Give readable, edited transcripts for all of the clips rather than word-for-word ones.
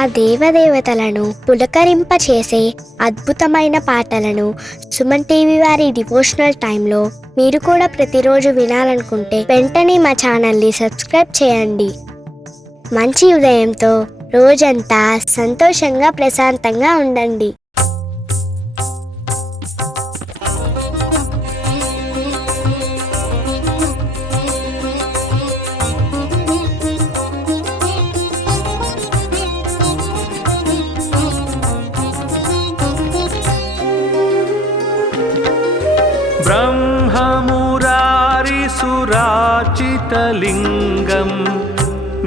ఆ దేవదేవతలను పులకరింపచేసే అద్భుతమైన పాటలను సుమన్ టీవీ వారి డివోషనల్ టైంలో మీరు కూడా ప్రతిరోజు వినాలనుకుంటే వెంటనే మా ఛానల్ని సబ్స్క్రైబ్ చేయండి. మంచి ఉదయంతో రోజంతా సంతోషంగా ప్రశాంతంగా ఉండండి. ब्रह्ममुरारिसुराचितलिङ्गं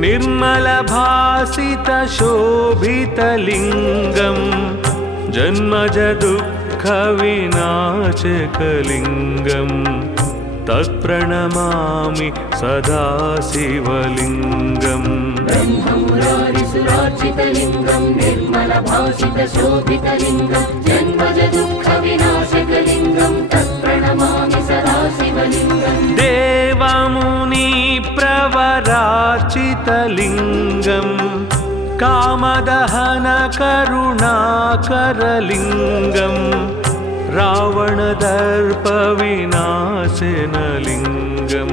निर्मलभासितशोभितलिङ्गं जन्मजदुःखविनाशकलिङ्गं तत्प्रणमामि सदा शिवलिङ्गम्. ब्रह्ममुरारिसुराचितलिङ्गं निर्मलभासितशोभितलिङ्गं जन्मजदुःखविनाशकलिङ्गं तत्प्रणमामि सदा शिवलिङ्गम्. देवमुनिप्रवराचितलिङ्गं कामदहनकरुणाकरलिङ्गं रावणदर्पविनाशनलिङ्गं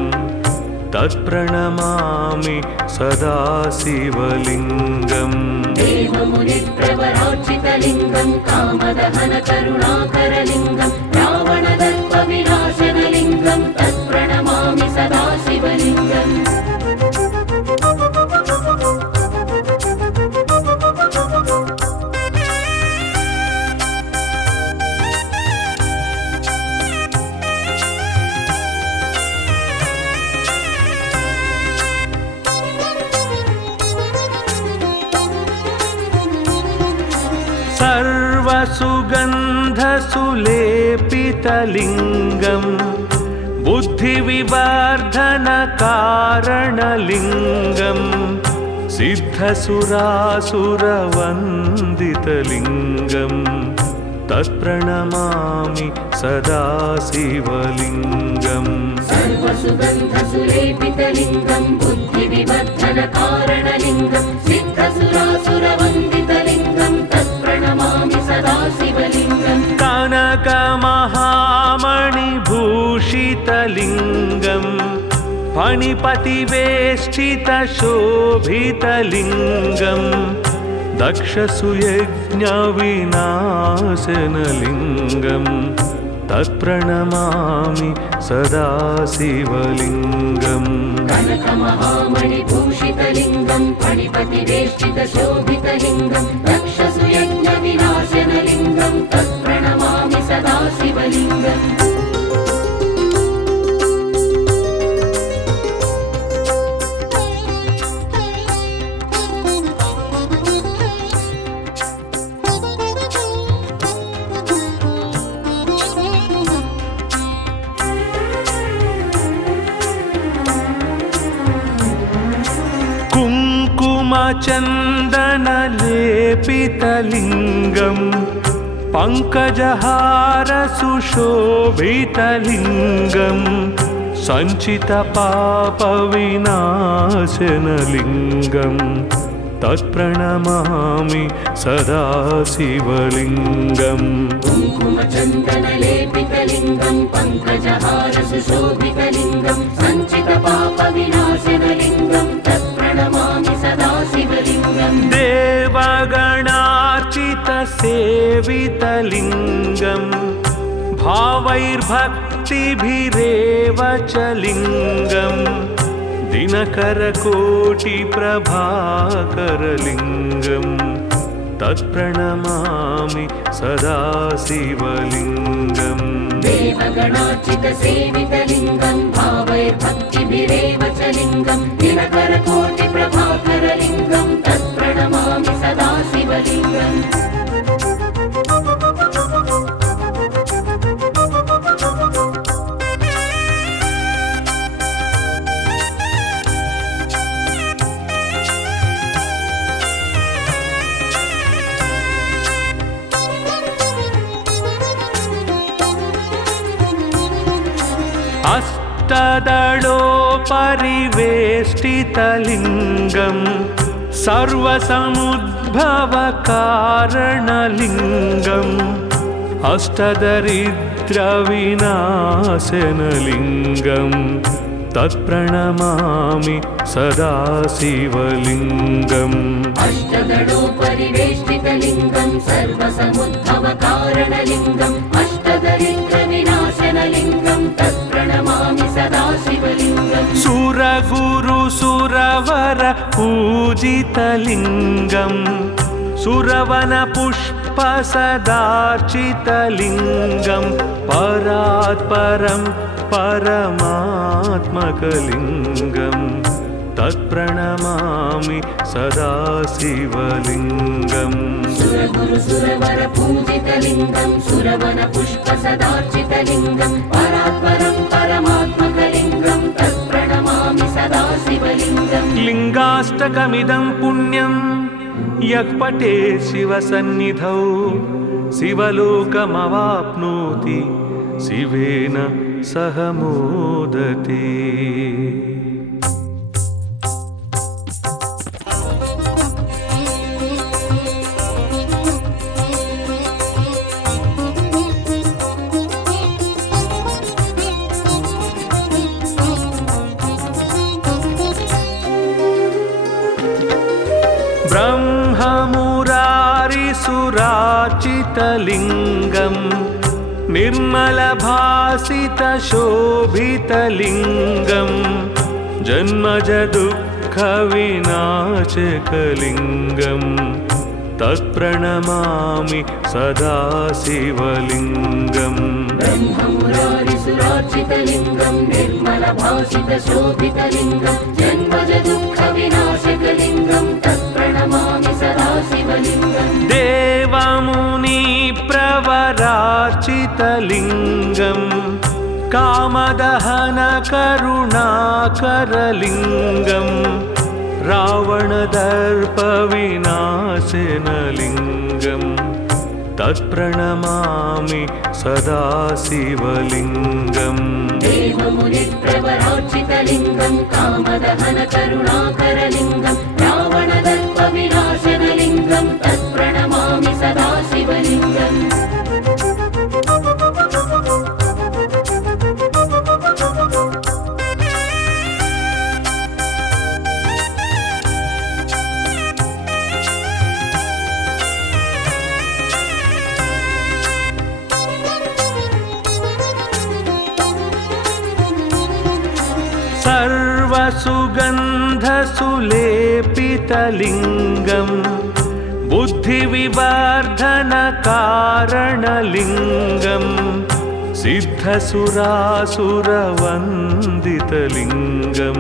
तत्प्रणमामि सदा शिवलिङ्गम्. देवमुनिप्रवराचितलिङ्गं कामदहनकरुणाकरलिङ्गं रावणदर्पविनाशनलिङ्गं तत्प्रणमामि सदा शिवलिङ्गम्. सर्वसुगन्धसुलेपितलिङ्गं बुद्धिविवर्धनकारणलिङ्गं सिद्धसुरासुरवन्दितलिङ्गं तत्प्रणमामि सदा शिवलिङ्गम्. सर्वसुगन्धसुलेपितलिङ्गं बुद्धिविवर्धनकारणलिङ्गं सिद्धसुरासुरवन्दितलिङ्गं तत्प्रणमामि सदा शिवलिङ्गम्. कनकमहामणिभूषितलिङ्गं फणिपतिवेष्टितशोभितलिङ्गं दक्षसुयज्ञविनाशनलिङ्गं तत्प्रणमामि सदा शिवलिङ्गम्. कनकमहामणिभूषितलिङ्गं फणिपतिवेष्टितशोभितलिङ्गं दक्षसुयज्ञविनाशनलिङ्गं तत्प्रणमामि सदा शिवलिङ्गम्. कुङ्कुमचन्दनलेपितलिङ्गं पङ्कजहारसुशोभितलिङ्गं सञ्चितपापविनाशनलिङ्गं तत्प्रणमामि सदा शिवलिङ्गम्. कुङ्कुमचन्दनलेपितलिङ्गं पङ्कजहारसुशोभितलिङ्गं सञ्चितपापविनाशनलिङ्गं तत्प्रणमामि सदा शिवलिङ्गम्. देवगणार्चितसेवितलिङ्गं भावैर्भक्तिभिरेव च लिङ्गं दिनकरकोटिप्रभाकरलिङ्गं तत्प्रणमामि सदा शिवलिङ्गम्. देवगणार्चितसेवितलिङ्गं भावैर्भक्तिभिरेव च लिङ्गं दिनकरकोटिप्रभाकरलिङ्गं तत्प्रणमामि सदा शिवलिङ्गम्. अष्टदलोपरिवेष्टितलिङ्गं सर्वसमुद्भवकारणलिङ्गम् अष्टदरिद्रविनाशनलिङ्गम् तत्प्रणमामि सदा शिवलिङ्गम् अष्टगणोपरिवेष्टितलिङ्गं सर्वसमुद्भवकारणलिङ्गम् अष्टदरिद्रविनाशनलिङ्गं तत्प्रणमामि सदा शिवलिङ्गम् सुरगुरुसुरवर पूजितलिङ्गम् सुरवनपुष्पसदार्चितलिङ्गं परात्परं परमात्मकलिङ्गम् तत्प्रणमामि सदा शिवलिङ्गम् सुरगुरुसुरवर पूजितलिङ्गं सुरवनपुष्पसदार्चितलिङ्गं परात्परं परमात्मकलिङ्गं तत्प्रणमामि सदा शिवलिङ्गम् लिङ्गाष्टकमिदं पुण्यं यः पठे शिवसन्निधौ शिवलोकमवाप्नोति शिवेन सह मोदते। ब्रह्ममुरारिसुरार्चितलिङ्गं निर्मलभासितशोभितलिङ्गं जन्मजदुःखविनाशकलिङ्गं तत्प्रणमामि सदा शिवलिङ्गम् ब्रह्ममुरारिसुरार्चितलिङ्गं निर्मलभासितशोभितलिङ्गं जन्मजदुःखविनाशकलिङ्गं तत्प्रणमामि सदा शिवलिङ्गम् देवमुनिप्रवरार्चितलिङ्गं कामदहनकरुणाकरलिङ्गं रावणदर्पविनाशनलिङ्गं तत्प्रणमामि सदा शिवलिङ्गम् देवमुनिप्रवरार्चितलिङ्गं कामदहनकरुणाकरलिङ्गं रावणदर्पविनाशनलिङ्गं तत्प्रणमामि सदा शिवलिङ्गम् सर्वसुगन्धसुलेपितलिङ्गं बुद्धिविवर्धनकारणलिङ्गं सिद्धसुरासुरवन्दितलिङ्गं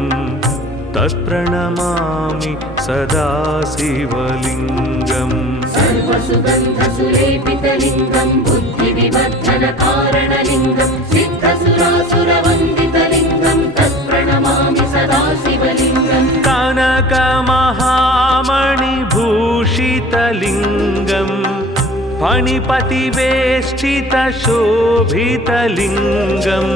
तत्प्रणमामि सदा शिवलिङ्गम् सर्वसुगन्धसुलेपितलिङ्गं बुद्धिविवर्धनकारणलिङ्गं सिद्धसुरासुरवन्दितलिङ्गं तत्प्रणमामि सदा शिवलिङ्गम् कनकमहामणिभूषितलिङ्गं फणिपतिवेष्टितशोभितलिङ्गं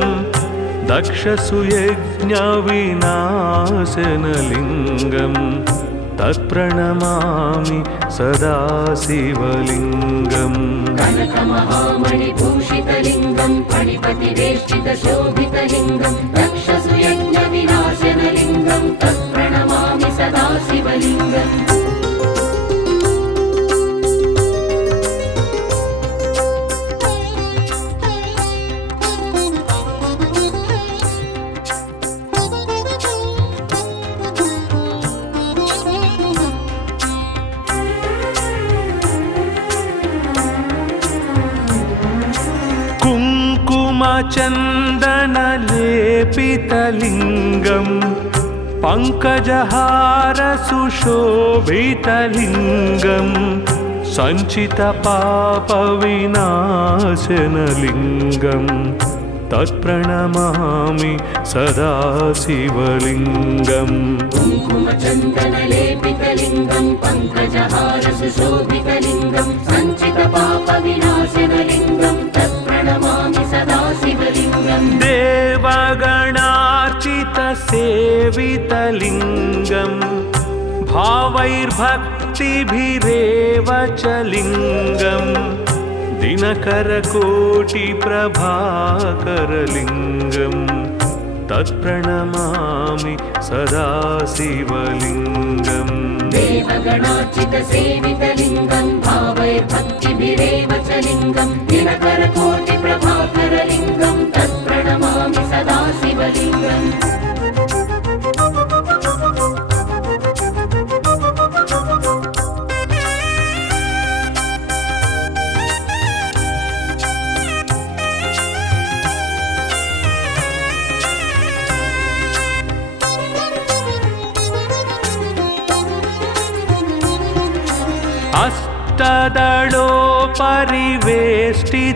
दक्षसुयज्ञविनाशनलिङ्गं तत्प्रणमामि सदा शिवलिङ्गम् कनकमहामणिभूषितलिङ्गं फणिपतिवेष्टितशोभितलिङ्गं दक्षसुयज्ञविनाशनलिङ्गं तत्प्रणमामि सदा शिवलिङ्गम् कुङ्कुमचन्दनलेपितलिङ्गं पङ्कजहारसुशोभितलिङ्गं सञ्चितपापविनाशनलिङ्गं तत्प्रणमामि सदा शिवलिङ्गम् कुङ्कुमचन्दनलेपितलिङ्गं पङ्कजहारसुशोभितलिङ्गं सञ्चितपापविनाशनलिङ्गं तत्प्रणमामि सदा शिवलिङ्गम् देवगणार्चितसेवितलिङ्गं भावैर्भक्तिभिरेव च लिङ्गम् दिनकरकोटिप्रभाकरलिङ्गम् तत्प्रणमामि सदा शिवलिङ्गम् देवगणार्चितसेवितलिङ्गं भावैर्भक्तिभिरेव च लिङ्गं दिनकरकोटिप्रभाकरलिङ्गं तत्प्रणमामि सदा शिवलिङ्गम्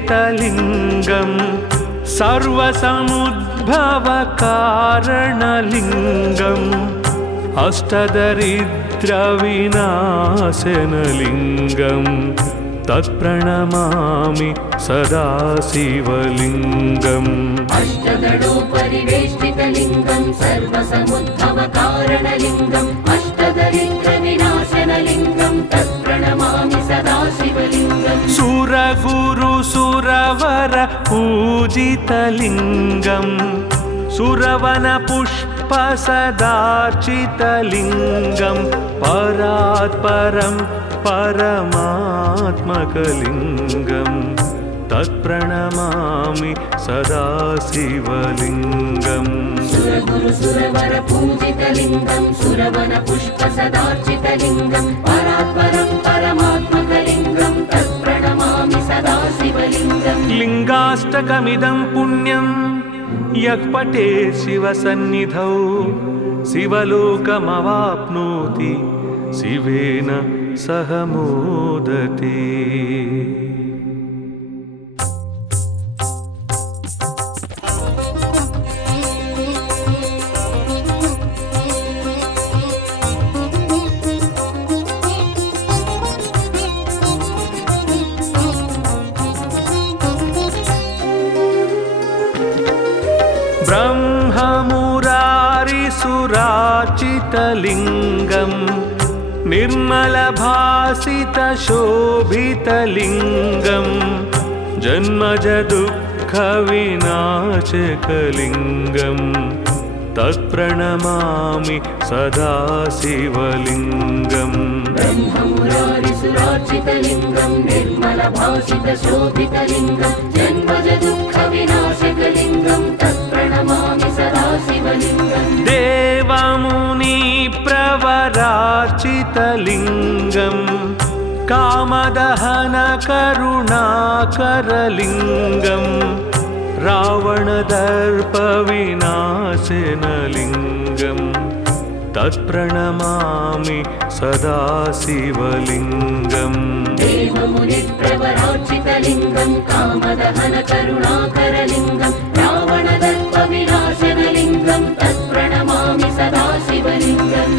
अष्टदलोपरिवेष्टितलिङ्गं सर्वसमुद्भवकारणलिङ्गम् अष्टदरिद्रविनाशनलिङ्गम् तत्प्रणमामि सदा शिवलिङ्गम् अष्टदलोपरिवेष्टितलिङ्गं सर्वसमुद्भवकारणलिङ्गम् अष्टदरिद्रविनाशनलिङ्गं तत्प्रणमामि सदा शिवलिङ्गम् सुरगुरुसुरवर पूजितलिङ्गम् सुरवनपुष्पसदार्चितलिङ्गम् परात्परं परमात्मकलिङ्गम् तत्प्रणमामि सदा शिवलिङ्गम् सुरगुरुसुरवर पूजितलिङ्गं सुरवनपुष्पसदार्चितलिङ्गं परात्परं परमात्मकलिङ्गं तत्प्रणमामि सदा शिवलिङ्गम् लिङ्गाष्टकमिदं पुण्यं यः पठेत् शिवसन्निधौ शिवलोकमवाप्नोति शिवेन सह मोदते। ब्रह्ममुरारिसुरार्चितलिङ्गं निर्मलभासितशोभितलिङ्गं जन्मजदुःखविनाशकलिङ्गं तत्प्रणमामि सदा शिवलिङ्गम् ब्रह्ममुरारिसुरार्चितलिङ्गं निर्मलभासितशोभितलिङ्गं जन्मजदुःखविनाशकलिङ्गं तत्प्रणमामि सदा शिवलिङ्गम् देवमुनिप्रवरार्चितलिङ्गं कामदहनकरुणाकरलिङ्गं रावणदर्पविनाशनलिङ्गं तत्प्रणमामि सदा शिवलिङ्गम् देवमुनिप्रवरार्चितलिङ्गं कामदहनकरुणाकरलिङ्गं रावणदर्पविनाशनलिङ्गं तत्प्रणमामि सदा शिवलिङ्गम्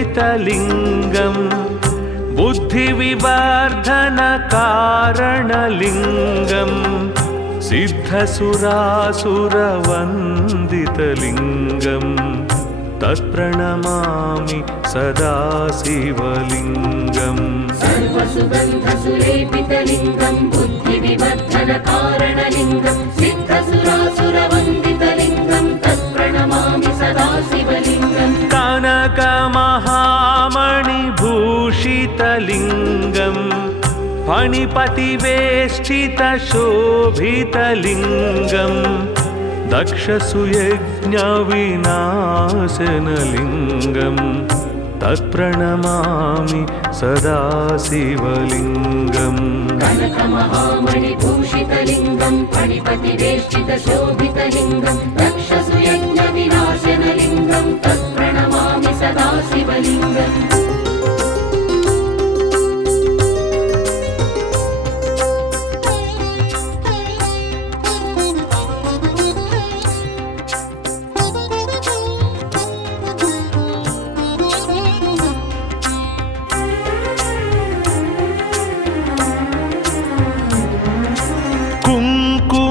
सर्वसुगन्धसुलेपितलिङ्गं बुद्धिविवर्धनकारणलिङ्गं सिद्धसुरासुरवन्दितलिङ्गं तत्प्रणमामि सदा शिवलिङ्गम् सर्वसुगन्धसुलेपितलिङ्गं बुद्धिविवर्धनकारणलिङ्गं सिद्धसुरासुरवन्दितलिङ्गं तत्प्रणमामि सदा शिवलिङ्गम् कनकमहामणिभूषितलिङ्गं फणिपतिवेष्टितशोभितलिङ्गं दक्षसुयज्ञविनाशनलिङ्गं तत्प्रणमामि सदा शिवलिङ्गम् कनकमहामणिभूषितलिङ्गं फणिपतिवेष्टितशोभितलिङ्गं दक्षसुयज्ञविनाशनलिङ्गं तत्प्रणमामि सदा शिवलिङ्गम्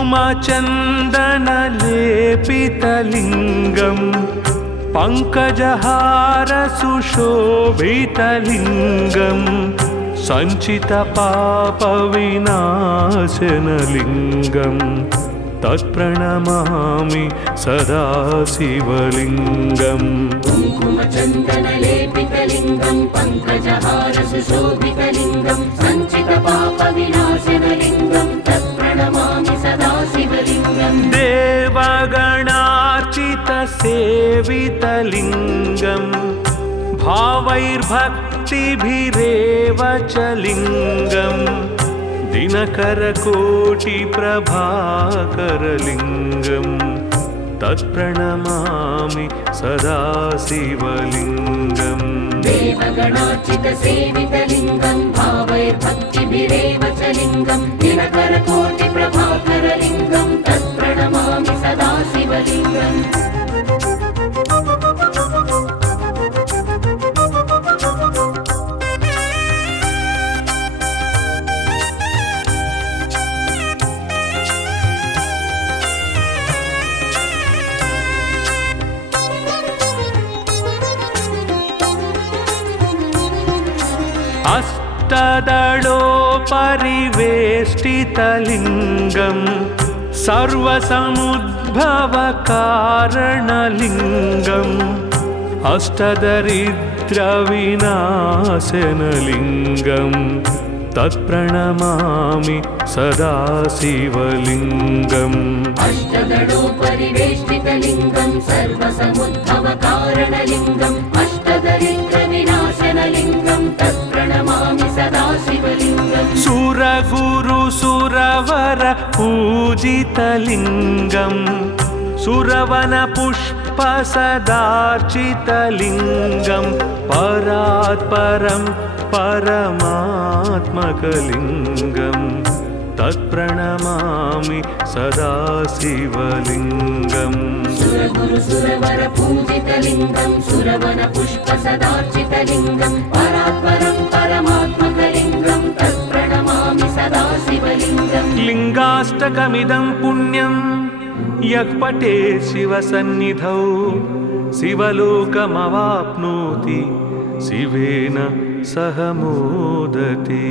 कुङ्कुमचन्दनलेपितलिङ्गं पङ्कजहारसुशोभितलिङ्गं सञ्चितपापविनाशनलिङ्गं तत्प्रणमामि सदा शिवलिङ्गम् कुङ्कुमचन्दनलेपितलिङ्गं पङ्कजहारसुशोभितलिङ्गं सञ्चितपापविनाशनलिङ्गं तत्प्रणमामि सदा शिवलिङ्गम् देवगणार्चितसेवितलिङ्गं भावैर्भक्तिभिरेव च लिङ्गं दिनकरकोटिप्रभाकरलिङ्गं तत्प्रणमामि सदा शिवलिङ्गम् देवगणार्चितसेवितलिङ्गं भावैर्भक्तिभिरेव च लिङ्गं दिनकरकोटिप्रभाकरलिङ्गं तत्प्रणमामि सदा शिवलिङ्गम् अष्टदलोपरिवेष्टितलिङ्गं सर्वसमुद्भवकारणलिङ्गम् अष्टदरिद्रविनाशनलिङ्गं तत्प्रणमामि सदा शिवलिङ्गम् अष्टदलोपरिवेष्टितलिङ्गं सर्वसमुद्भवकारणलिङ्गम् अष्टदरिद्रविनाशनलिङ्गं तत्प्रणमामि सदा शिवलिङ्गम् सुरगुरुसुरवर पूजितलिङ्गं सुरवनपुष्पसदार्चितलिङ्गं परात्परं परमात्मकलिङ्गं तत्प्रणमामि सदा शिवलिङ्गम् सुरगुरुसुरवर पूजितलिङ्गं सुरवनपुष्पसदार्चितलिङ्गं परात्परं परमात्मकलिङ्गं तत्प्रणमामि सदा शिवलिङ्गम् लिङ्गाष्टकमिदं पुण्यं यः पठेत् शिवसन्निधौ शिवलोकमवाप्नोति शिवेन सह मोदते।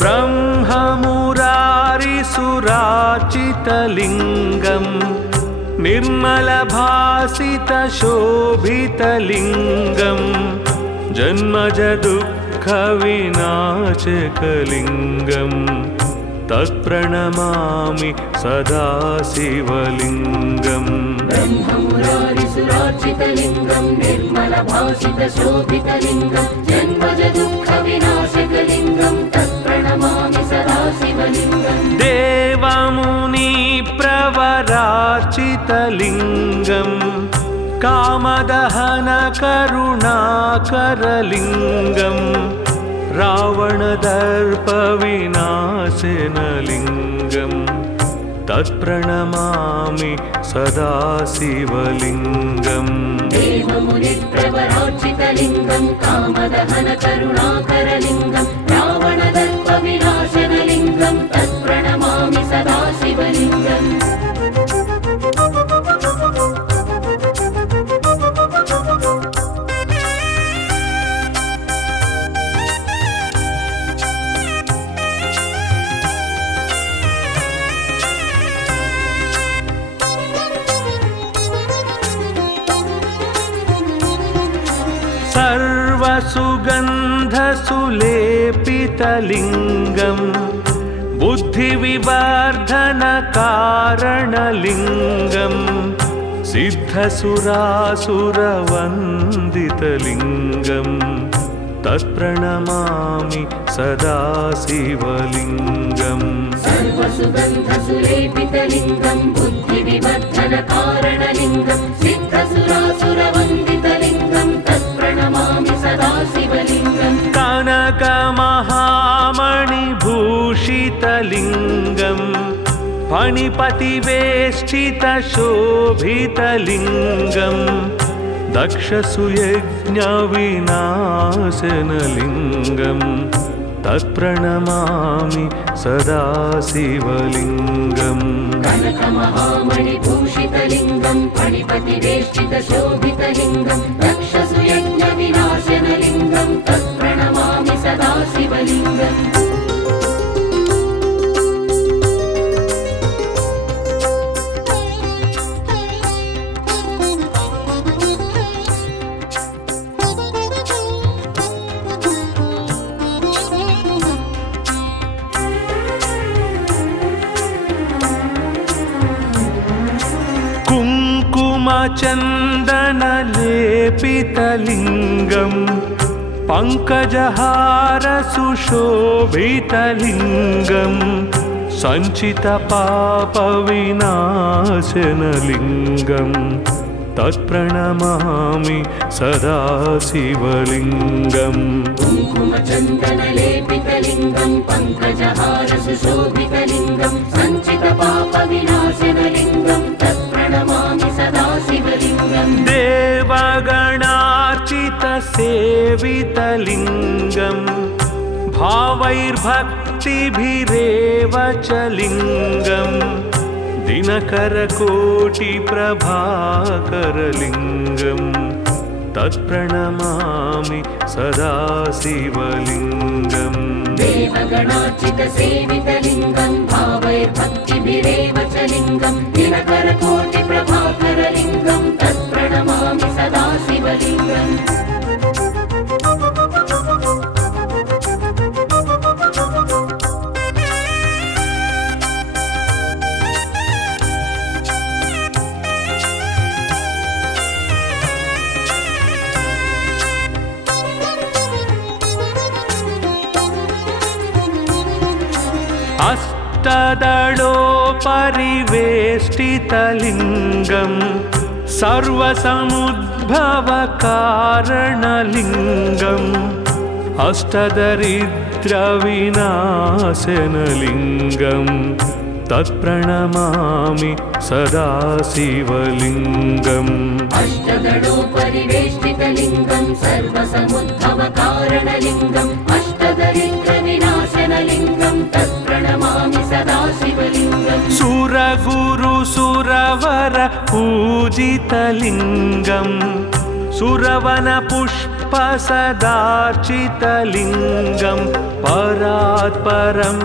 ब्रह्ममुरारिसुराचितलिङ्गं निर्मलभासितशोभितलिङ्गं जन्मजदुःखविनाशकलिङ्गं तत्प्रणमामि सदा शिवलिङ्गम् ब्रह्ममुरारिसुरार्चितलिङ्गं निर्मलभासितशोभितलिङ्गं जन्मजदुःखविनाशकलिङ्गं तत्प्रणमामि सदा शिवलिङ्गम् देवमुनिप्रवरार्चितलिङ्गं कामदहनकरुणाकरलिङ्गं रावणदर्पविनाशनलिङ्गं तत्प्रणमामि सदा शिवलिङ्गम् देवमुनिप्रवरार्चितलिङ्गं कामदहनकरुणाकरलिङ्गं रावणदर्पविनाशनलिङ्गं तत्प्रणमामि सदा शिवलिङ्गम् सर्वसुगन्धसुलेपितलिङ्गं बुद्धिविवर्धनकारणलिङ्गं सिद्धसुरासुरवन्दितलिङ्गं तत्प्रणमामि सदा शिवलिङ्गम् सर्वसुगन्धसुलेपितलिङ्गं बुद्धिविवर्धनकारणलिङ्गं सिद्धसुरासुरवन्दितलिङ्गं तत्प्रणमामि सदा शिवलिङ्गम् कनकमहामणिमण्डितलिङ्गं शोभितलिङ्गम् फणिपतिवेष्टितशोभितलिङ्गम् दक्षसुयज्ञविनाशनलिङ्गम् तत्प्रणमामि सदा शिवलिङ्गम् कनकमहामणिभूषितलिङ्गं फणिपतिवेष्टितशोभितलिङ्गं दक्षसुयज्ञविनाशनलिङ्गं तत्प्रणमामि सदा शिवलिङ्गम् चन्दनलेपितलिङ्गं पङ्कजहारसुशोभितलिङ्गं सञ्चितपापविनाशनलिङ्गं तत्प्रणमामि सदा शिवलिङ्गम् कुङ्कुमचन्दनलेपितलिङ्गं पङ्कजहारसुशोभितलिङ्गं सञ्चितपापविनाशनलिङ्गं तत्प्रणमामि सदा शिवलिङ्गम् देवगणार्चितसेवितलिङ्गं भावैर्भक्तिभिरेव च लिङ्गं दिनकरकोटिप्रभाकरलिङ्गं तत्प्रणमामि सदा शिवलिङ्गम् देवगणार्चितसेवितलिङ्गं भावैर्भक्तिभिरेव च लिङ्गं दिनकरकोटिप्रभाकरलिङ्गं तत्प्रणमामि सदा शिवलिङ्गम् अष्टदलोपरिवेष्टितलिङ्गं सर्वसमुद्भवकारणलिङ्गम् अष्टदरिद्रविनाशनलिङ्गं तत्प्रणमामि सदा शिवलिङ्गम् अष्टदलोपरिवेष्टितलिङ्गं सर्वसमुद्भवकारणलिङ्गम् अष्टदरिद्रविनाशनलिङ्गं तत्प्रणमामि सदा शिवलिङ्गम् सुरगुरुसुरवर पूजितलिङ्गं सुरवनपुष्पसदार्चितलिङ्गं परात्परं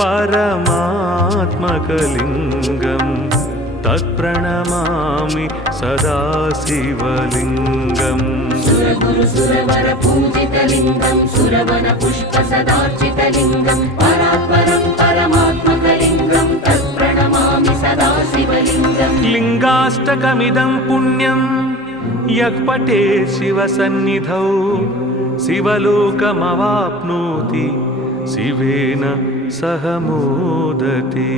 परमात्मकलिङ्गं तत्प्रणमामि सदा शिवलिङ्गम् सुरगुरुसुरवर पूजितलिङ्गं सुरवनपुष्पसदार्चितलिङ्गं परात्परं परमात्मकलिङ्गं तत्प्रणमामि सदा शिवलिङ्गम् लिङ्गाष्टकमिदं पुण्यं यः पठेत् शिवसन्निधौ शिवलोकमवाप्नोति शिवेन सह मोदते।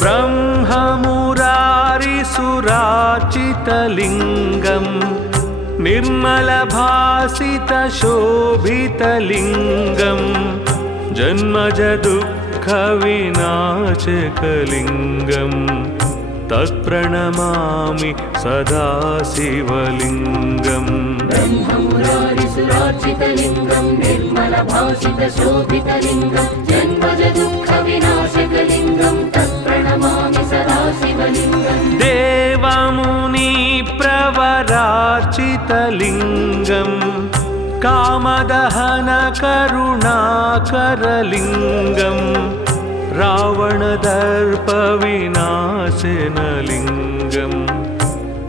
ब्रह्ममुरारिसुरार्चितलिङ्गं निर्मलभासितशोभितलिङ्गं जन्मजदुःखविनाशकलिङ्गं तत्प्रणमामि सदा शिवलिङ्गम् ब्रह्ममुरारिसुरार्चितलिङ्गं निर्मलभासितशोभितलिङ्गं जन्मजदुःखविनाशकलिङ्गं तत्प्रणमामि सदा शिवलिङ्गम् देवमुनिप्रवरार्चितलिङ्गं कामदहनकरुणाकरलिङ्गं रावणदर्पविनाशनलिङ्गं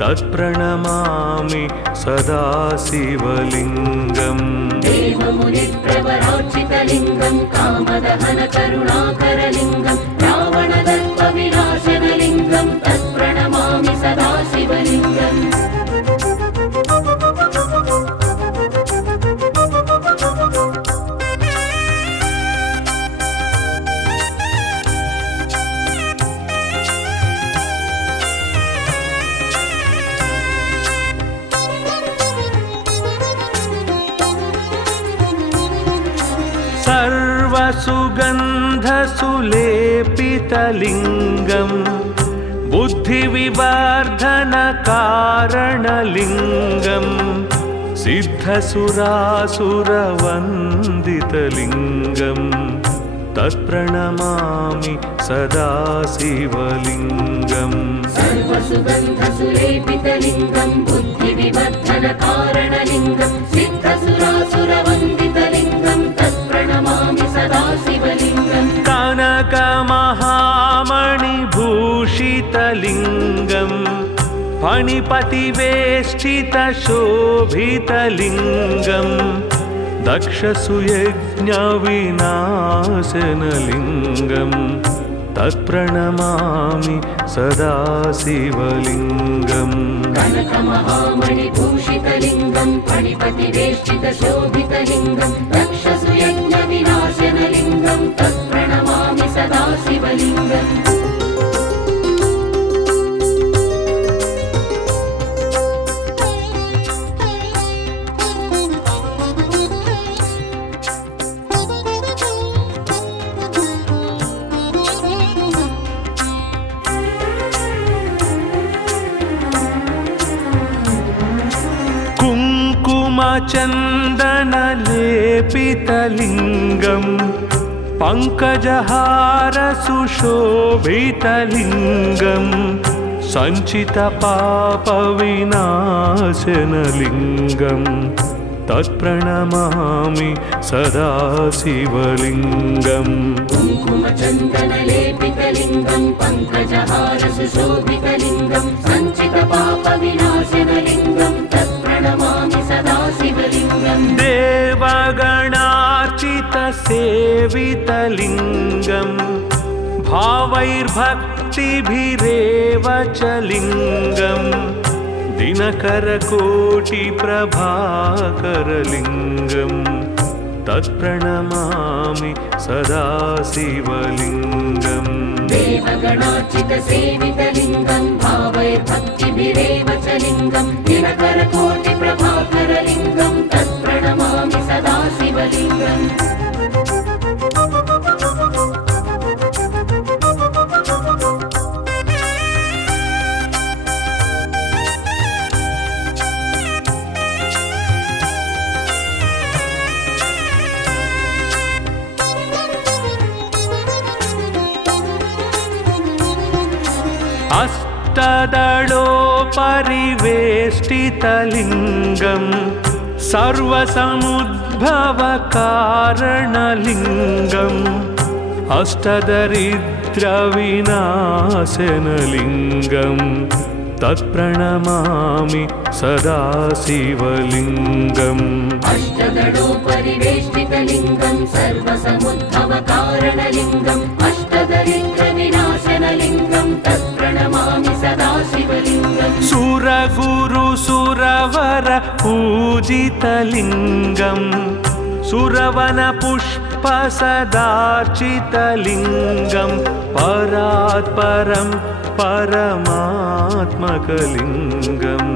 तत्प्रणमामि सदा शिवलिङ्गम् देवमुनिप्रवरार्चितलिङ्गं कामदहनकरुणाकरलिङ्गं रावणदर्पविनाशनलिङ्गं तत्प्रणमामि सदा शिवलिङ्गम् सुगन्धसुलेपितलिङ्गम् बुद्धिविवर्धनकारणलिङ्गम् सिद्धसुरासुरवन्दितलिङ्गम् तत्प्रणमामि सदा शिवलिङ्गम् सर्वसुगन्धसुलेपितलिङ्गं बुद्धिविवर्धनकारणलिङ्गं सिद्धसुरासुरवन्दितलिङ्गं तत्प्रणमामि सदा शिवलिङ्गम् कनकमहामणिभूषितलिङ्गम् फणिपतिवेष्टितशोभितलिङ्गम् दक्षसुयज्ञविनाशनलिङ्गम् तत्प्रणमामि सदा शिवलिङ्गम् कनकमहामणिभूषितलिङ्गं फणिपतिवेष्टितशोभितलिङ्गं दक्षसुयज्ञविनाशनलिङ्गं तत्प्रणमामि सदा शिवलिङ्गम् कुङ्कुमचन्दनलेपितलिङ्गम् पङ्कजहारसुशोभितलिङ्गम् सञ्चितपापविनाशनलिङ्गम् तत्प्रणमामि सदा शिवलिङ्गम् कुङ्कुमचन्दनलेपितलिङ्गं पङ्कजहारसुशोभितलिङ्गं सञ्चितपापविनाशनलिङ्गं तत्प्रणमामि सदा शिवलिङ्गम् देवगणार्चितसेवितलिङ्गम् भावैर्भक्तिभिरेव च लिङ्गम् दिनकरकोटिप्रभाकरलिङ्गम् तत्प्रणमामि सदा शिवलिङ्गम् देवगणार्चितसेवितलिङ्गं भावैर्भक्तिभिरेव च लिङ्गं दिनकरकोटिप्रभाकरलिङ्गं तत्प्रणमामि सदा शिवलिङ्गम् अष्टदलोपरिवेष्टितलिङ्गम् सर्वसमुद्भवकारणलिङ्गम् अष्टदरिद्रविनाशनलिङ्गम् तत्प्रणमामि सदा शिवलिङ्गम् अष्टदलोपरिवेष्टितलिङ्गं सर्वसमुद्भवकारणलिङ्गम् अष्टदरिद्रविनाशनलिङ्गं तत्प्रणमामि सदा शिवलिङ्गम् सुरगुरुसुरवर पूजितलिङ्गम् सुरवनपुष्पसदार्चितलिङ्गम् परात्परं परमात्मकलिङ्गम्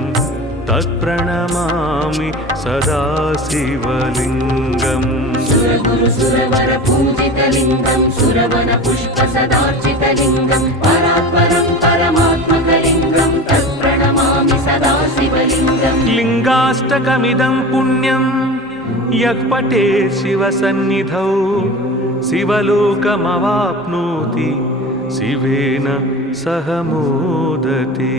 तत्प्रणमामि सदा शिवलिङ्गम् सुरगुरुसुरवर पूजितलिङ्गं सुरवनपुष्पसदार्चितलिङ्गं परात्परं परमात्मकलिङ्गं तत्प्रणमामि सदा शिवलिङ्गम् लिङ्गाष्टकमिदं पुण्यं यः पठेत् शिवसन्निधौ शिवलोकमवाप्नोति शिवेन सह मोदते।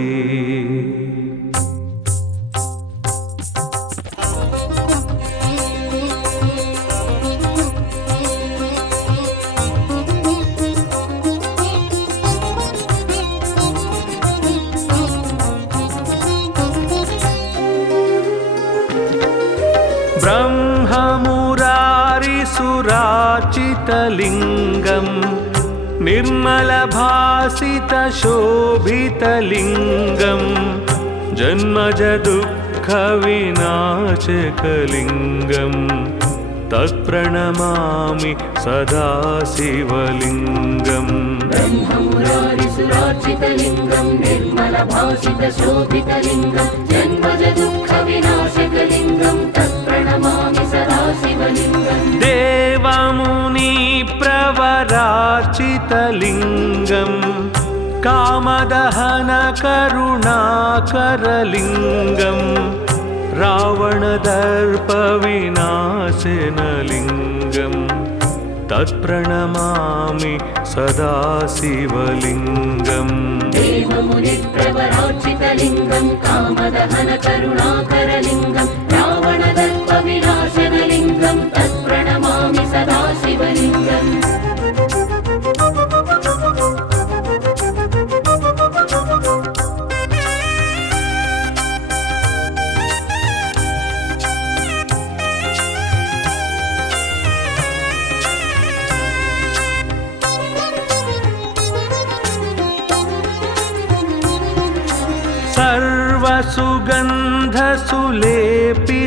ब्रह्ममुरारिसुरार्चितलिङ्गम् निर्मलभासितशोभितलिङ्गम् जन्मजदुःखविनाशकलिङ्गम् तत्प्रणमामि सदा शिवलिङ्गम् ब्रह्ममुरारिसुरार्चितलिङ्गं निर्मलभासितशोभितलिङ्गं जन्मजदुःखविनाशकलिङ्गं तत्प्रणमामि सदा शिवलिङ्गम् देवमुनि पराजितलिङ्गं कामदहनकरुणाकरलिङ्गं रावणदर्पविनाशनलिङ्गं तत्प्रणमामि सदा शिवलिङ्गम् देवमुनिप्रवरार्चितलिङ्गं कामदहनकरुणाकरलिङ्गं रावणदर्पविनाशनलिङ्गं तत्प्रणमामि सदा शिवलिङ्गम्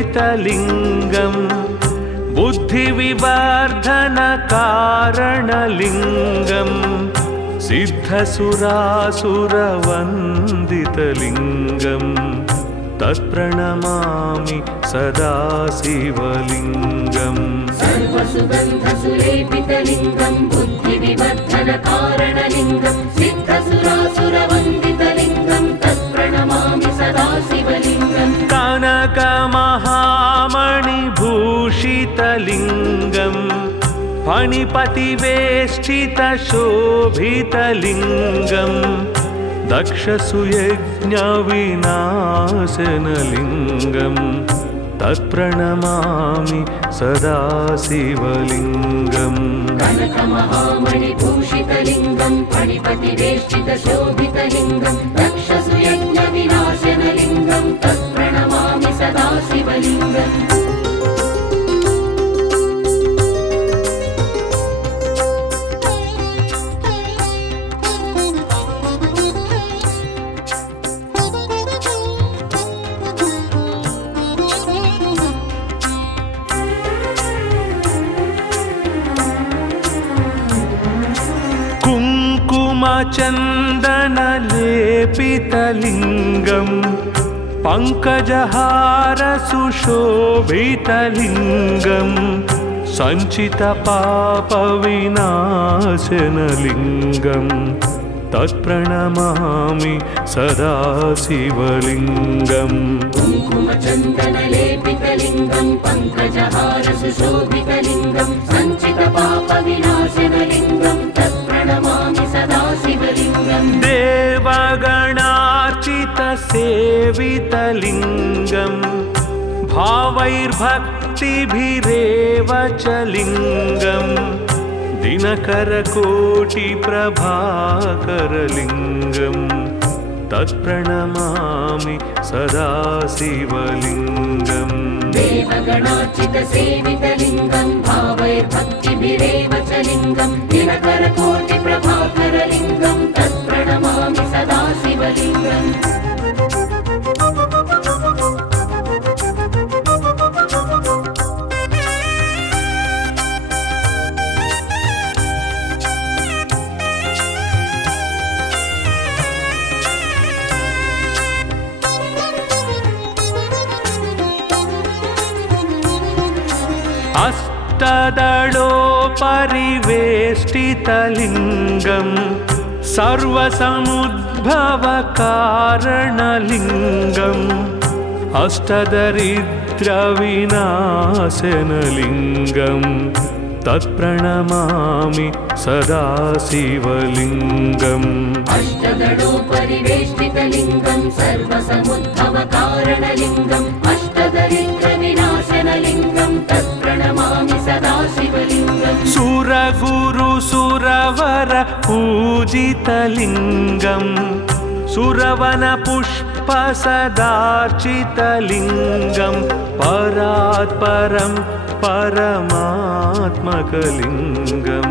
सर्वसुगन्धसुलेपितलिङ्गं बुद्धिविवर्धनकारणलिङ्गं सिद्धसुरासुरवन्दितलिङ्गं तत्प्रणमामि सदा शिवलिङ्गम् सर्वसुगन्धसुलेपितलिङ्गं बुद्धिविवर्धनकारणलिङ्गं सिद्धसुरासुरवन्दितलिङ्गं तत्प्रणमामि सदा शिवलिङ्गम् कनकमहामणिभूषितलिङ्गं फणिपतिवेष्टितशोभितलिङ्गं दक्षसुयज्ञविनाशनलिङ्गं तत्प्रणमामि सदा शिवलिङ्गम् कनकमहामणिभूषितलिङ्गं फणिपतिवेष्टितशोभितलिङ्गं दक्षसुयज्ञविनाशनलिङ्गं तत्प्रणमामि सदा शिवलिङ्गम् कुङ्कुमचन्दनलेपितलिङ्गं पङ्कजहारसुशोभितलिङ्गं सञ्चितपापविनाशनलिङ्गं तत्प्रणमामि सदा शिवलिङ्गम् कुङ्कुमचन्दनलेपितलिङ्गं पङ्कजहारसुशोभितलिङ्गं सञ्चितपापविनाशनलिङ्गं तत्प्रणमामि सदा शिवलिङ्गम् देवगणार्चितसेवितलिङ्गं भावैर्भक्तिभिरेव च लिङ्गं दिनकरकोटिप्रभाकरलिङ्गं तत्प्रणमामि सदा शिवलिङ्गम् देवगणार्चितसेवितलिङ्गं भावैर्भक्तिभिरेव च लिङ्गं दिनकरकोटिप्रभाकरलिङ्गं तत्प्रणमामि सदा शिवलिङ्गम् अष्टदलोपरिवेष्टितलिङ्गं सर्वसमुद्भवकारणलिङ्गम् अष्टदरिद्रविनाशनलिङ्गं तत्प्रणमामि सदा शिवलिङ्गम् अष्टदलोपरिवेष्टितलिङ्गं सर्वसमुद्भवकारणलिङ्गम् अष्टदरिद्रविनाशनलिङ्गं तत्प्रणमामि सदा शिवलिङ्गम् सुरगुरुसुरवर पूजितलिङ्गं सुरवनपुष्पसदार्चितलिङ्गं परात्परं परमात्मकलिङ्गं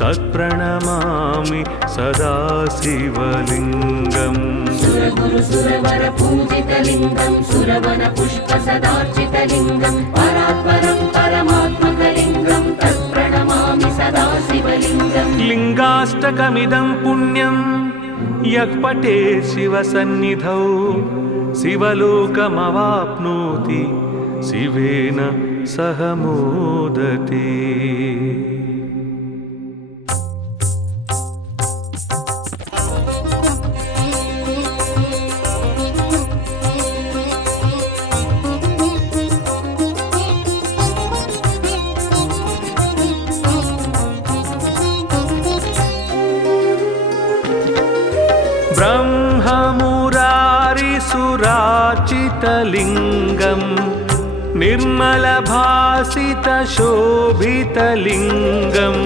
तत्प्रणमामि सदा शिवलिङ्गम् सुरगुरुसुरवर पूजितलिङ्गं सुरवनपुष्पसदार्चितलिङ्गं परात्परं परमात्मकलिङ्गं तत्प्रणमामि सदा शिवलिङ्गम् लिङ्गाष्टकमिदं पुण्यं यः पठे शिवसन्निधौ शिवलोकमवाप्नोति शिवेन सह मोदते। भावितलिङ्गम् निर्मलभासितशोभितलिङ्गम्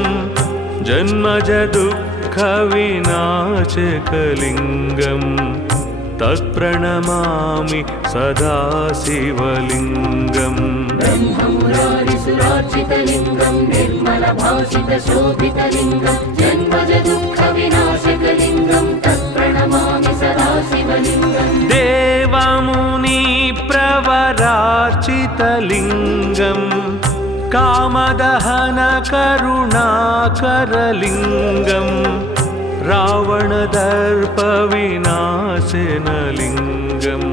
जन्मज दुःखविनाशकलिङ्गम् तत्प्रणमामि सदा शिवलिङ्गम् ब्रह्ममुरारिसुरार्चितलिङ्गं निर्मलभासितशोभितलिङ्गं जन्मज दुःखविनाशकलिङ्गं तत्प्रणमामि सदा शिवलिङ्गम् देवमुनिप्रवरार्चितलिङ्गम् कामदहनकरुणाकरलिङ्गम् रावणदर्पविनाशनलिङ्गम्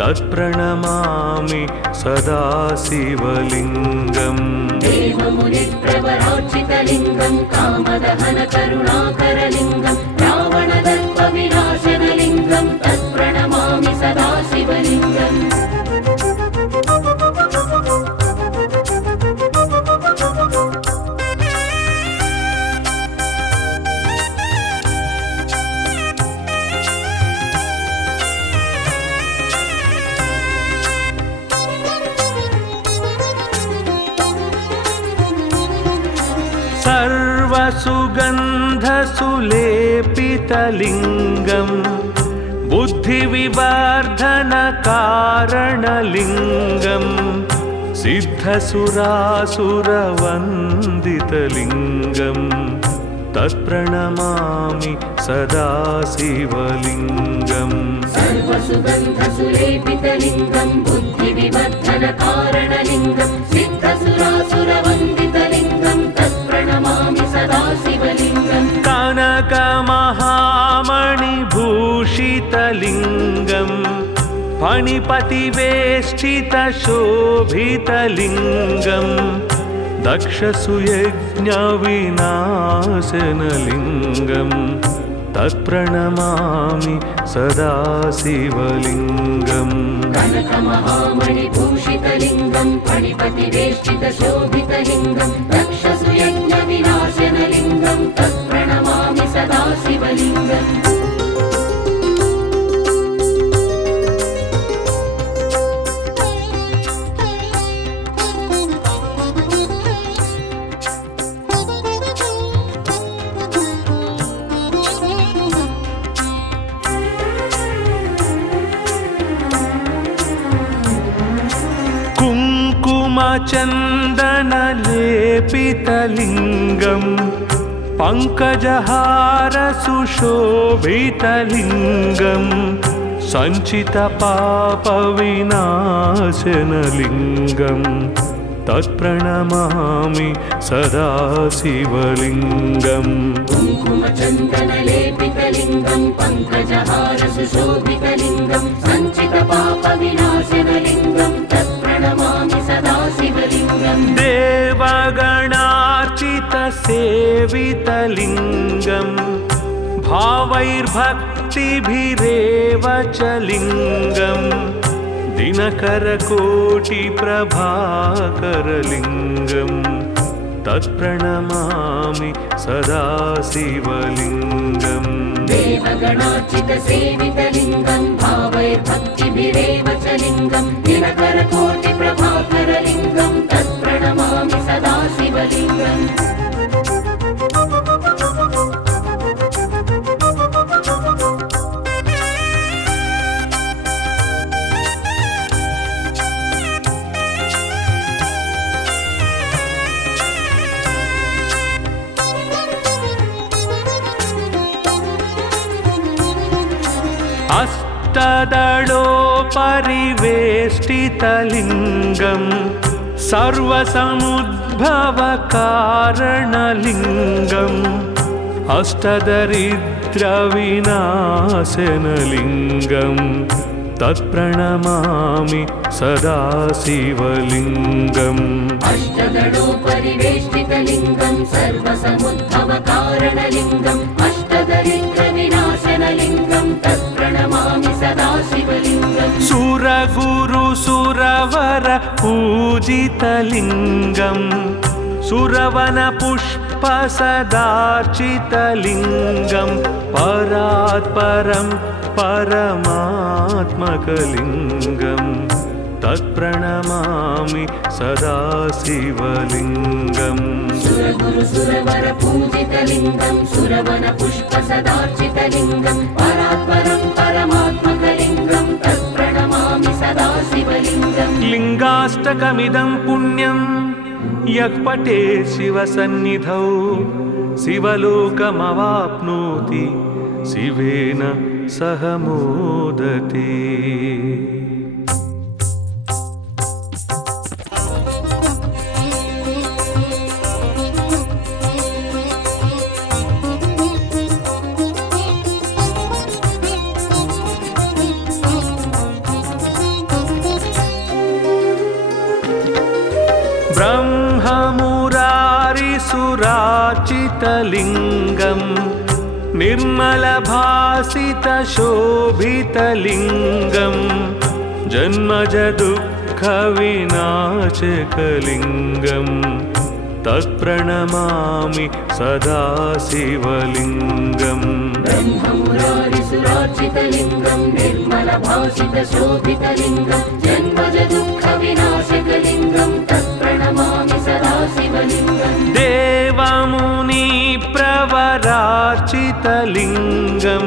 तत्प्रणमामि सदा शिवलिङ्गम् देवमुनिप्रवरार्चितलिङ्गं कामदहनकरुणाकरलिङ्गं रावणदर्पविनाशनलिङ्गं तत्प्रणमामि सदा शिवलिङ्गम् सर्वसुगन्धसुलेपितलिङ्गम् बुद्धिविवर्धनकारणलिङ्गम् सिद्धसुरासुरवन्दितलिङ्गम् तत्प्रणमामि सदा शिवलिङ्गम् सर्वसुगन्धसुलेपितलिङ्गं बुद्धिविवर्धनकारणलिङ्गं सिद्धसुरासुरवन्दितलिङ्गं तत्प्रणमामि सदा शिवलिङ्गम् कनकमहामणिभूषितलिङ्गम् फणिपतिवेष्टितशोभितलिङ्गम् दक्षसुयज्ञविनाशनलिङ्गम् तत्प्रणमामि सदा शिवलिङ्गम् कनकमहामणिभूषितलिङ्गं फणिपतिवेष्टितशोभितलिङ्गं दक्षसुयज्ञविनाशनलिङ्गं तत्प्रणमामि सदा शिवलिङ्गम् कुङ्कुमचन्दनलेपितलिङ्गम् पङ्कजहारसुशोभितलिङ्गम् सञ्चितपापविनाशनलिङ्गम् तत्प्रणमामि सदा शिवलिङ्गम् कुङ्कुमचन्दनलेपितलिङ्गं पङ्कजहारसुशोभितलिङ्गं सञ्चितपापविनाशनलिङ्गं तत्प्रणमामि सदा शिवलिङ्गम् देवगणार्चितसेवितलिङ्गम् भावैर्भक्तिभिरेव च लिङ्गम् दिनकरकोटिप्रभाकरलिङ्गम् तत्प्रणमामि सदा शिवलिङ्गम् देवगणार्चितसेवितलिङ्गं भावैर्भक्तिभिरेव च लिङ्गं दिनकरकोटिप्रभाकरलिङ्गं तत्प्रणमामि सदा शिवलिङ्गम् अष्टदलोपरिवेष्टितलिङ्गम् सर्वसमुद्भवकारणलिङ्गम् अष्टदरिद्रविनाशनलिङ्गम् तत्प्रणमामि सदा शिवलिङ्गम् अष्टदलोपरिवेष्टितलिङ्गं सर्वसमुद्भवकारणलिङ्गम् अष्टदरिद्रविनाशनलिङ्गं तत्प्रणमामि सदा शिवलिङ्गम् सुरगुरुसुरवर पूजितलिङ्गम् सुरवनपुष्पसदार्चितलिङ्गम् परात् परं परमात्मकलिङ्गं तत्प्रणमामि सदा शिवलिङ्गम् सुरगुरु सुरवर पूजितलिङ्गं सुरवन पुष्प सदार्चितलिङ्गं परात्परं परमात्मकलिङ्गं तत्प्रणमामि सदा शिवलिङ्गम् लिङ्गाष्टकमिदं पुण्यं यः पठे शिवसन्निधौ शिवलोकमवाप्नोति शिवेन सह मोदते। ब्रह्ममुरारिसुराचितलिङ्गं निर्मलभासितशोभितलिङ्गं जन्मजदुःखविनाशकलिङ्गं तत्प्रणमामि सदा शिवलिङ्गम् ब्रह्ममुरारिसुरार्चितलिङ्गं निर्मलभासितशोभितलिङ्गं जन्मजदुःखविनाशकलिङ्गं तत्प्रणमामि सदा शिवलिङ्गम् देवमुनिप्रवरार्चितलिङ्गं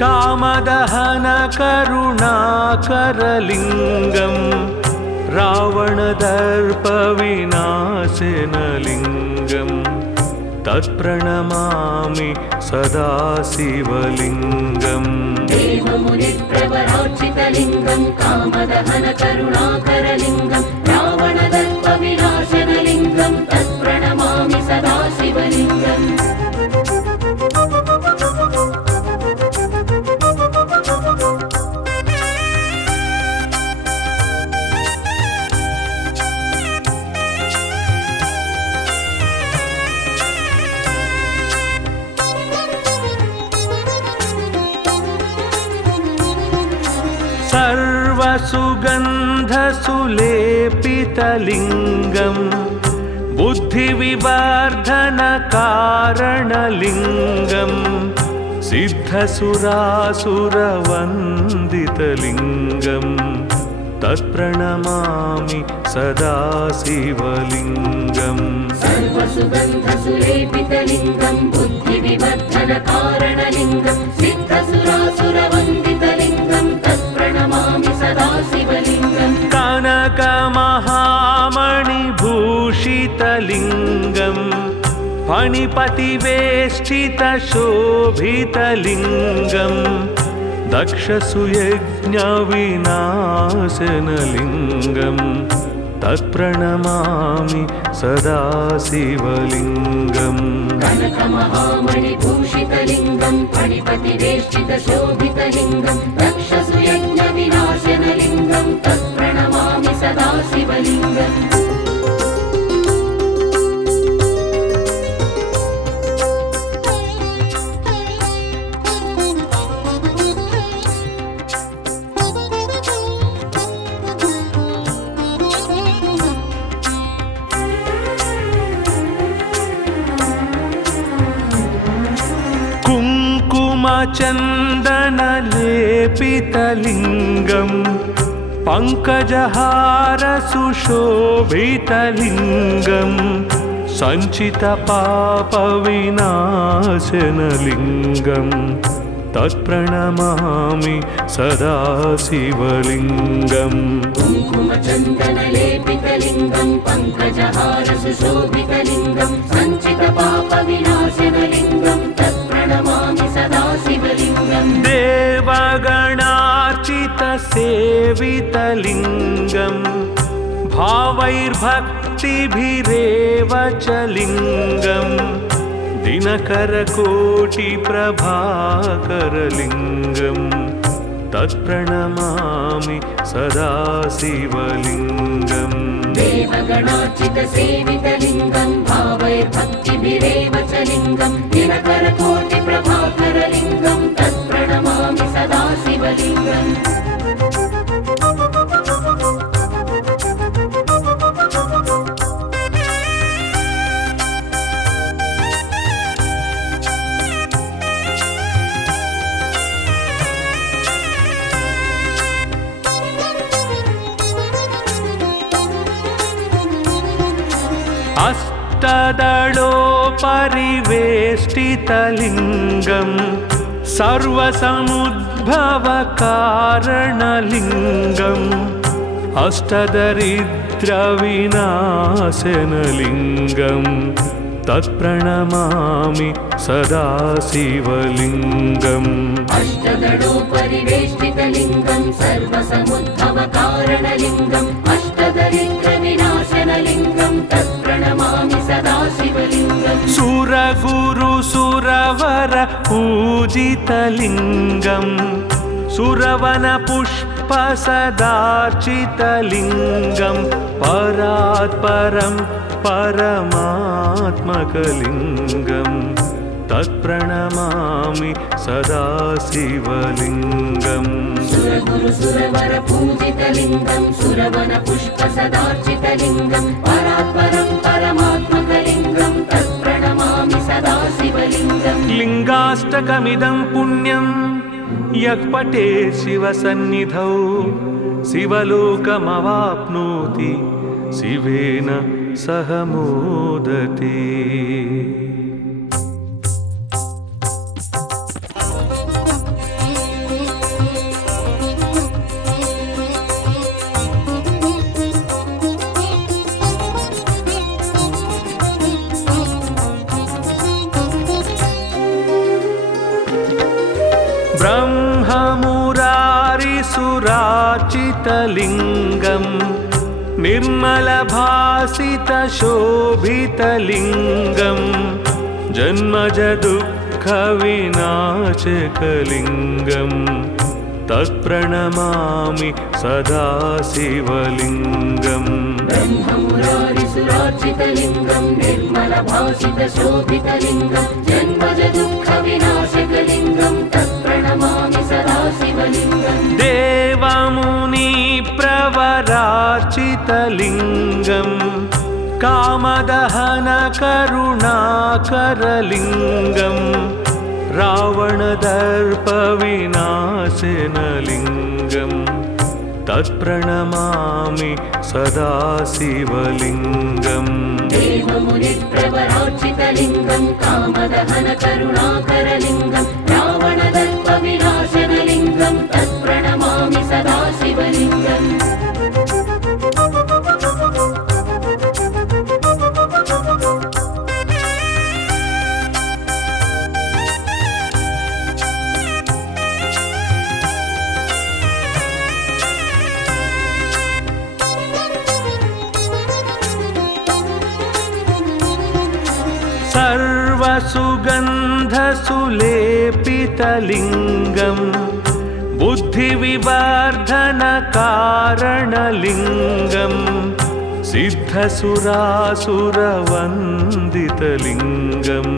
कामदहनकरुणाकरलिङ्गं रावणदर्पविनाशनलिङ्गं तत्प्रणमामि सदा शिवलिङ्गम् देवमुनिप्रवरार्चितलिङ्गं कामदहनकरुणाकरलिङ्गं रावणदर्पविनाशनलिङ्गं तत्प्रणमामि सदा शिवलिङ्गम् सर्वसुगन्धसुलेपितलिङ्गं बुद्धिविवर्धनकारणलिङ्गं सिद्धसुरासुरवन्दितलिङ्गं तत्प्रणमामि सदा शिवलिङ्गम् सर्वसुगन्धसुलेपितलिङ्गं बुद्धिविवर्धनकारणलिङ्गं सिद्धसुरासुरवन्दितलिङ्गं तत्प्रणमामि सदा शिवलिङ्गम् कनकमहामणिभूषितलिङ्गं फणिपतिवेष्टितशोभितलिङ्गं दक्षसुयज्ञविनाशनलिङ्गं तत्प्रणमामि सदा शिवलिङ्गम् कनकमहामणिभूषितलिङ्गं फणिपतिवेष्टितशोभितलिङ्गं दक्षसुयज्ञविनाशनलिङ्गं तत्प्रणमामि सदा शिवलिङ्गम् कुङ्कुमचन्दनलेपितलिङ्गं पङ्कजहारसुशोभितलिङ्गं सञ्चितपापविनाशनलिङ्गं तत्प्रणमामि सदा शिवलिङ्गम् कुङ्कुमचन्दनलेपितलिङ्गं पङ्कजहारसुशोभितलिङ्गं सञ्चितपापविनाशनलिङ्गं तत्प्रणमामि सदा शिवलिङ्गम् देवगणार्चितसेवितलिङ्गं भावैर्भक्तिभिरेव च लिङ्गं दिनकरकोटिप्रभाकरलिङ्गं तत्प्रणमामि सदा शिवलिङ्गम् देवगणार्चितसेवितलिङ्गं भावैर्भक्तिभिरेव च लिङ्गं दिनकरकोटिप्रभाकरलिङ्गं तत्प्रणमामि सदा शिवलिङ्गम् अष्टदलोपरिवेष्टितलिङ्गं सर्वसमुद्भवकारणलिङ्गम् अष्टदरिद्रविनाशनलिङ्गम् तत्प्रणमामि सदा शिवलिङ्गम् अष्टदलोपरिवेष्टितलिङ्गं सर्वसमुद्भवकारणलिङ्गम् अष्टदरिद्रविनाशनलिङ्गं तत्प्रणमामि सदा शिवलिङ्गम् सुरगुरुसुरवर पूजितलिङ्गम् सुरवनपुष्पसदार्चितलिङ्गं परात्परं परमात्मकलिङ्गं तत्प्रणमामि सदा शिवलिङ्गम् सुरगुरुसुरवर पूजितलिङ्गं सुरवनपुष्पसदार्चितलिङ्गं परात्परं परमात्मकलिङ्गं तत्प्रणमामि सदा शिवलिङ्गम् लिङ्गाष्टकमिदं पुण्यं यः पठेत् शिवसन्निधौ शिवलोकमवाप्नोति शिवेन सह मोदते। ब्रह्ममुरारिसुराचितलिङ्गं निर्मलभासितशोभितलिङ्गं जन्मजदुःखविनाशकलिङ्गं तत्प्रणमामि सदा शिवलिङ्गम् ब्रह्ममुरारिसुरार्चितलिङ्गं निर्मलभासितशोभितलिङ्गं जन्मजदुःखविनाशकलिङ्गं तत्प्रणमामि सदा शिवलिङ्गम् देवमुनिप्रवरार्चितलिङ्गं कामदहनकरुणाकरलिङ्गं रावणदर्पविनाशनलिङ्गं तत्प्रणमामि सदा शिवलिङ्गम् देवमुनिप्रवरार्चितलिङ्गं कामदहनकरुणाकरलिङ्गं रावणदर्पविनाशनलिङ्गं तत्प्रणमामि सदा शिवलिङ्गम् सर्वसुगन्धसुलेपितलिङ्गं बुद्धिविवर्धनकारणलिङ्गं सिद्धसुरासुरवन्दितलिङ्गं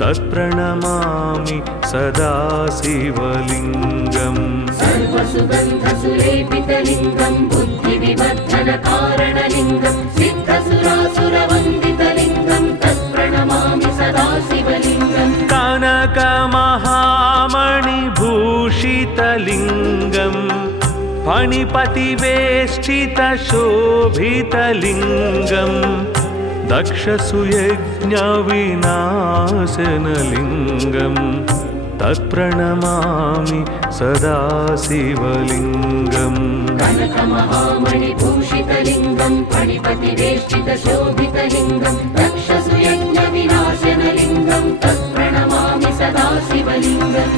तत्प्रणमामि सदा शिवलिङ्गम् सर्वसुगन्धसुलेपितलिङ्गं बुद्धिविवर्धनकारणलिङ्गं सिद्धसुरासुरवन्दितलिङ्गं तत्प्रणमामि सदा शिवलिङ्गम् कनकमहामणिभूषितलिङ्गं फणिपतिवेष्टितशोभितलिङ्गं दक्षसुयज्ञविनाशनलिङ्गं तत्प्रणमामि सदा शिवलिङ्गम् कनकमहामणिभूषितलिङ्गं फणिपतिवेष्टितशोभितलिङ्गं दक्षसुयज्ञविनाशनलिङ्गं तत्प्रणमामि सदा शिवलिङ्गम्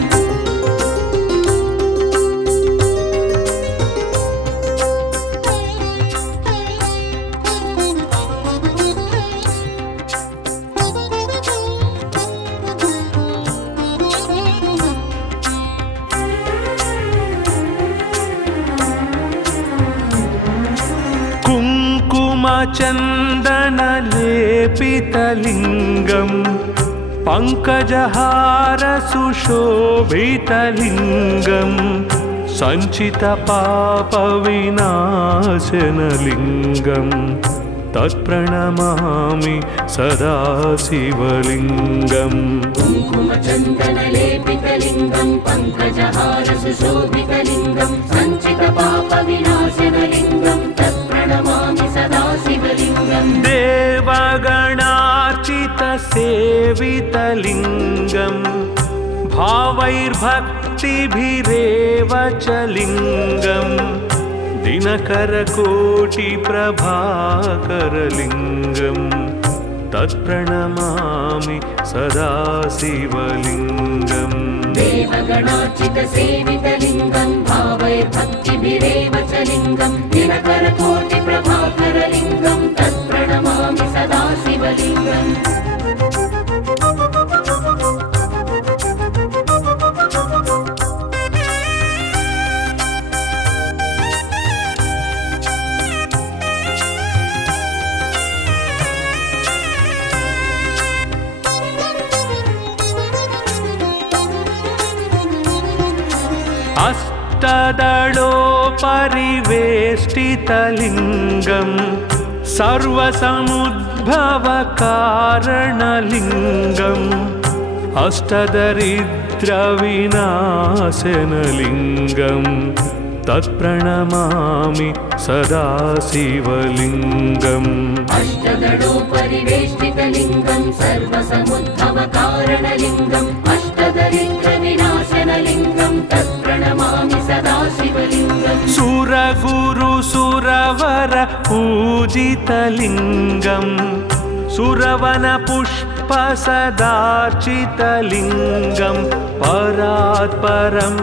कुङ्कुमचन्दनलेपितलिङ्गं पङ्कजहारसुशोभितलिङ्गं सञ्चितपापविनाशनलिङ्गं तत्प्रणमामि सदा शिवलिङ्गम् कुङ्कुमचन्दनलेपितलिङ्गं पङ्कजहारसुशोभितलिङ्गं सञ्चितपापविनाशनलिङ्गं तत्प्रणमामि सदा शिवलिङ्गम् देव सेवितलिङ्गं भावैर्भक्तिभिरेव च लिङ्गं दिनकरकोटिप्रभाकरलिङ्गं तत्प्रणमामि सदा शिवलिङ्गम् देवगणार्चितसेवितलिङ्गं भावैर्भक्तिभिरेव च लिङ्गं दिनकरकोटिप्रभाकरलिङ्गं तत्प्रणमामि सदा शिवलिङ्गम् अष्टदलोपरिवेष्टितलिङ्गं सर्वसमुद्भवकारणलिङ्गम् अष्टदरिद्रविनाशनलिङ्गं तत्प्रणमामि सदा शिवलिङ्गम् अष्टदलोपरिवेष्टितलिङ्गं सर्वसमुद्भवकारणलिङ्गम् अष्टदरिद्रविनाशनलिङ्गं तत्प्रणमामि सदा शिवलिङ्गम् सुरगुरुसुरवर पूजितलिङ्गं सुरवनपुष्पसदार्चितलिङ्गं परात्परं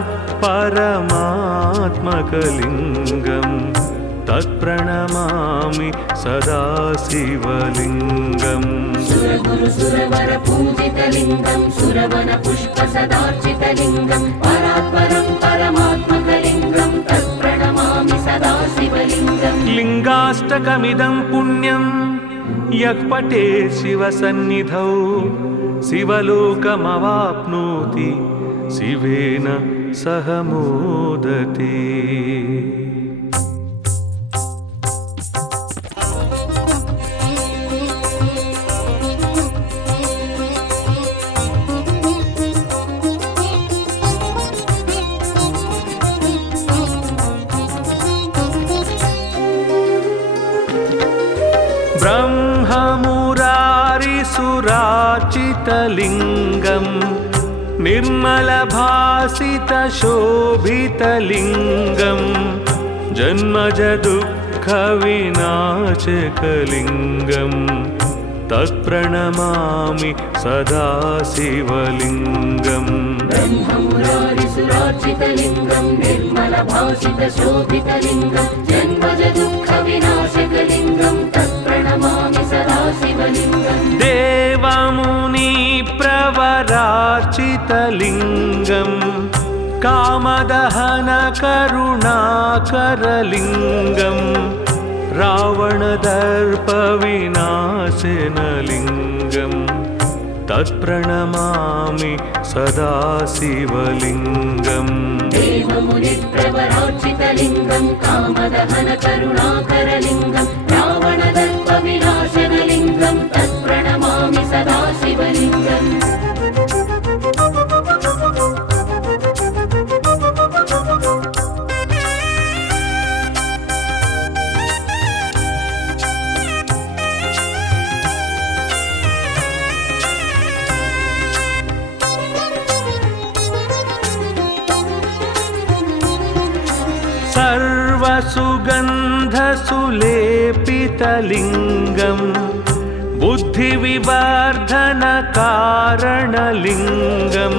परमात्मकलिङ्गं तत्प्रणमामि सदा शिवलिङ्गम् सुरगुरुसुरवर पूजितलिङ्गं सुरवनपुष्पसदार्चितलिङ्गं परात्परं परमात्मकलिङ्गं तत्प्रणमामि सदा शिवलिङ्गम् लिङ्गाष्टकमिदं पुण्यं यः पठेत् शिवसन्निधौ शिवलोकमवाप्नोति शिवेन सह मोदते। ब्रह्ममुरारिसुरार्चितलिङ्गं निर्मलभासितशोभितलिङ्गं जन्मजदुःखविनाशकलिङ्गं तत्प्रणमामि सदा शिवलिङ्गम् ब्रह्ममुरारिसुरार्चितलिङ्गं निर्मलभासितशोभितलिङ्गं जन्मजदुःखविनाशकलिङ्गं तत्प्रणमामि सदा शिवलिङ्गम् देवमुनिप्रवरार्चितलिङ्गं कामदहनकरुणाकरलिङ्गं रावणदर्पविनाशनलिङ्गं तत्प्रणमामि सदा शिवलिङ्गम् देवमुनिप्रवरार्चितलिङ्गं कामदहनकरुणाकरलिङ्गं रावणदर्पविनाशनलिङ्गं तत्प्रणमामि सदा शिवलिङ्गम् सर्वसुगन्धसुलेपितलिङ्गं बुद्धिविवर्धनकारणलिङ्गं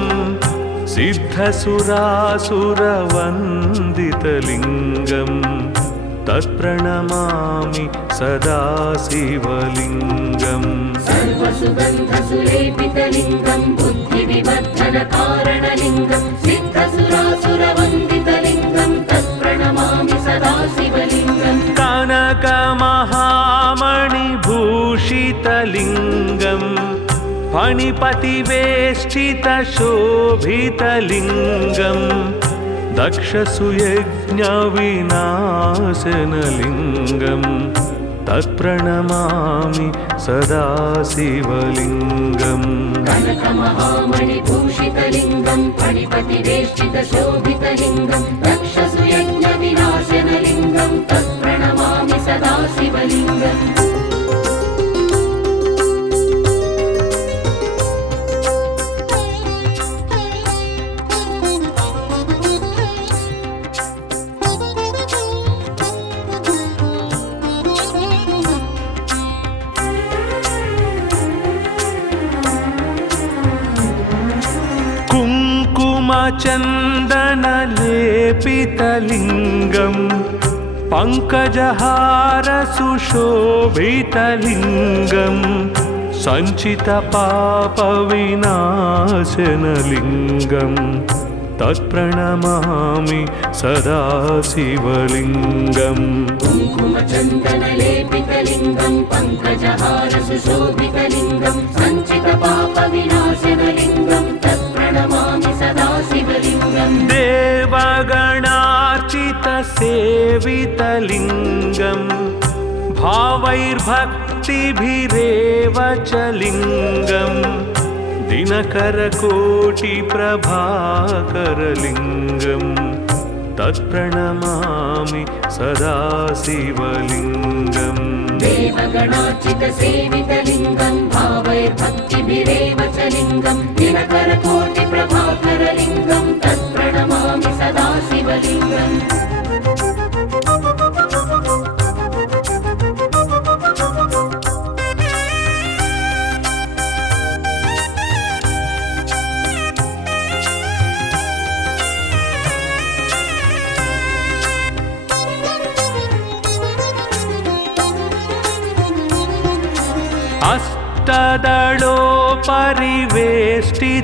सिद्धसुरासुरवन्दितलिङ्गं तत्प्रणमामि सदा शिवलिङ्गम् सर्वसुगन्धसुलेपितलिङ्गं बुद्धिविवर्धनकारणलिङ्गं सिद्धसुरासुरवन्दितलिङ्गं तत्प्रणमामि सदा शिवलिङ्गम् कनकमहामणिभूषितलिङ्गं फणिपतिवेष्टितशोभितलिङ्गं दक्षसुयज्ञविनाशनलिङ्गं तत्प्रणमामि सदा शिवलिङ्गम् कनकमहामणिभूषितलिङ्गं फणिपतिवेष्टितशोभितलिङ्गं दक्षसुयज्ञविनाशनलिङ्गं तत्प्रणमामि सदा शिवलिङ्गम् कुङ्कुमचन्दनलेपितलिङ्गम् पङ्कजहारसुशोभितलिङ्गम् सञ्चितपापविनाशनलिङ्गम् तत्प्रणमामि सदा शिवलिङ्गम् कुङ्कुमचन्दनलेपितलिङ्गं पङ्कजहारसुशोभितलिङ्गं सञ्चितपापविनाशनलिङ्गं तत्प्रणमामि सदा शिवलिङ्गम् देवगणार्चितसेवितलिङ्गम् भावैर्भक्तिभिरेव च लिङ्गम् दिनकरकोटिप्रभाकरलिङ्गम् तत्प्रणमामि सदा शिवलिङ्गम् देवगणार्चितसेवितलिङ्गं भावैर्भक्तिभिरेव च लिङ्गं दिनकरकोटिप्रभाकरलिङ्गं तत्प्रणमामि सदा शिवलिङ्गम्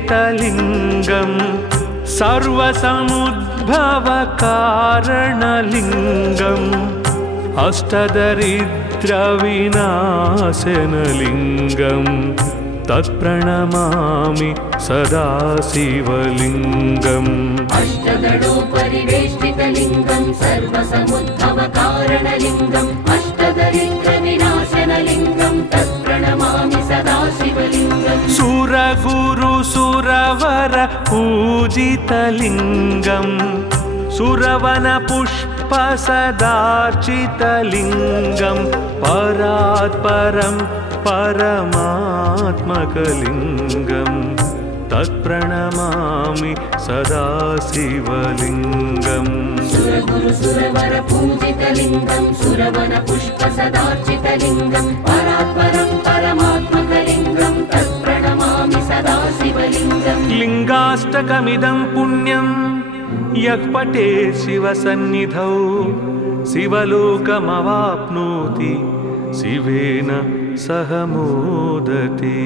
अष्टदलोपरिवेष्टितलिङ्गम् सर्वसमुद्भवकारणलिङ्गम् अष्टदरिद्रविनाशनलिङ्गम् तत्प्रणमामि सदा शिवलिङ्गम् अष्टदलोपरिवेष्टितलिङ्गं सर्वसमुद्भवकारणलिङ्गम् अष्टदरिद्रविनाशनलिङ्गं तत्प्रणमामि सदा शिवलिङ्गम् सुरगुरुसुरवर पूजितलिङ्गम् सुरवनपुष्पसदार्चितलिङ्गम् परात्परं परमात्मकलिङ्गम् तत्प्रणमामि सदा शिवलिङ्गम् सुरगुरुसुरवर पूजितलिङ्गं सुरवनपुष्पसदार्चितलिङ्गं परात्परं परमात्मकलिङ्गं तत्प्रणमामि सदा शिवलिङ्गम् लिङ्गाष्टकमिदं पुण्यं यः पठे शिवसन्निधौ शिवलोकमवाप्नोति शिवेन सह मोदते।